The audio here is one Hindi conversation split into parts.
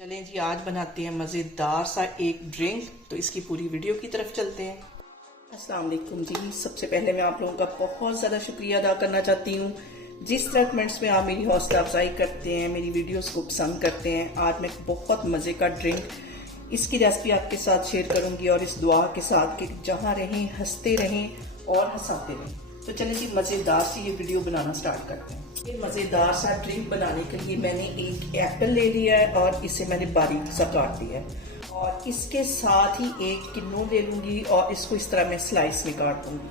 चलें जी, आज बनाते हैं मज़ेदार सा एक ड्रिंक। तो इसकी पूरी वीडियो की तरफ चलते हैं। अस्सलाम वालेकुम जी। सबसे पहले मैं आप लोगों का बहुत ज़्यादा शुक्रिया अदा करना चाहती हूँ। जिस तरह कमेंट्स में आप मेरी हौसला अफजाई करते हैं, मेरी वीडियोस को पसंद करते हैं। आज मैं बहुत मज़े का ड्रिंक, इसकी रेसिपी आपके साथ शेयर करूँगी और इस दुआ के साथ कि जहाँ रहें हंसते रहें और हंसाते रहें। तो चलिए जी, मज़ेदार सी ये वीडियो बनाना स्टार्ट करते हैं। ये मज़ेदार सा ड्रिंक बनाने के लिए मैंने एक एप्पल ले लिया है और इसे मैंने बारीक सा काट दिया है और इसके साथ ही एक किन्नू ले लूंगी और इसको इस तरह मैं स्लाइस में काट दूंगी।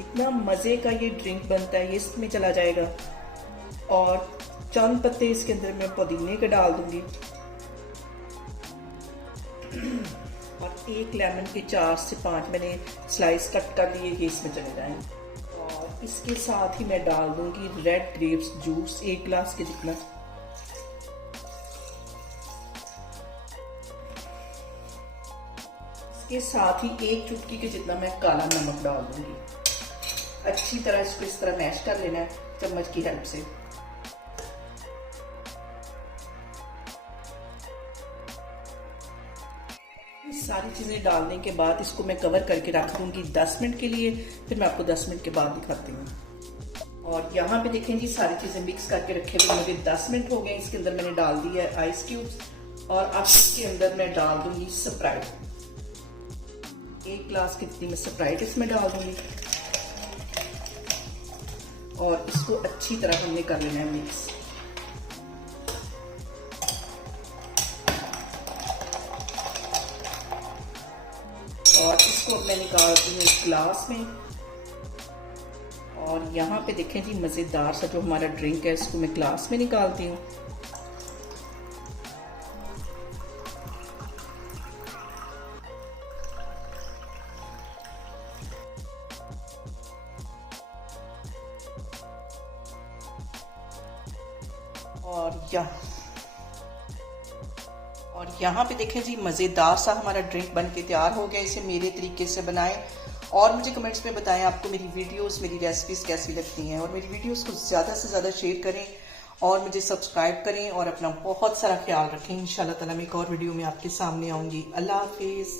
इतना मज़े का ये ड्रिंक बनता है, ये इसमें चला जाएगा। और चंद पत्ते इसके अंदर मैं पुदीने के डाल दूंगी और एक लेमन के 4 से 5 मैंने स्लाइस कट कर लिए, ये इसमें चले जाएंगे। और इसके साथ ही मैं डाल दूंगी रेड ग्रेप्स जूस 1 गिलास के जितना। इसके साथ ही 1 चुटकी के जितना मैं काला नमक डाल दूंगी। अच्छी तरह इसको इस तरह मैश कर लेना है चम्मच की हेल्प से। सारी चीज़ें डालने के बाद इसको मैं कवर करके रख दूंगी 10 मिनट के लिए। फिर मैं आपको 10 मिनट के बाद दिखाती हूँ। और यहाँ पे देखें जी, सारी चीज़ें मिक्स करके रखे हुए मुझे 10 मिनट हो गए। इसके अंदर मैंने डाल दिया है आइस क्यूब्स और अब इसके अंदर मैं डाल दूंगी स्प्राइट। 1 गिलास कितनी मैं स्प्राइट इसमें डाल दूंगी और इसको अच्छी तरह हमने कर लेना है मिक्स। और इसको मैं निकालती हूँ एक गिलास में। और यहाँ पे देखें जी, मज़ेदार सा जो हमारा ड्रिंक है इसको मैं गिलास में निकालती हूँ। और यहाँ पे देखें जी, मज़ेदार सा हमारा ड्रिंक बन के तैयार हो गया। इसे मेरे तरीके से बनाएं और मुझे कमेंट्स में बताएं आपको मेरी वीडियोस, मेरी रेसिपीज़ कैसी लगती हैं। और मेरी वीडियोस को ज़्यादा से ज़्यादा शेयर करें और मुझे सब्सक्राइब करें और अपना बहुत सारा ख्याल रखें। इंशाल्लाह ताला मैं एक और वीडियो में आपके सामने आऊँगी। अल्लाह हाफिज़।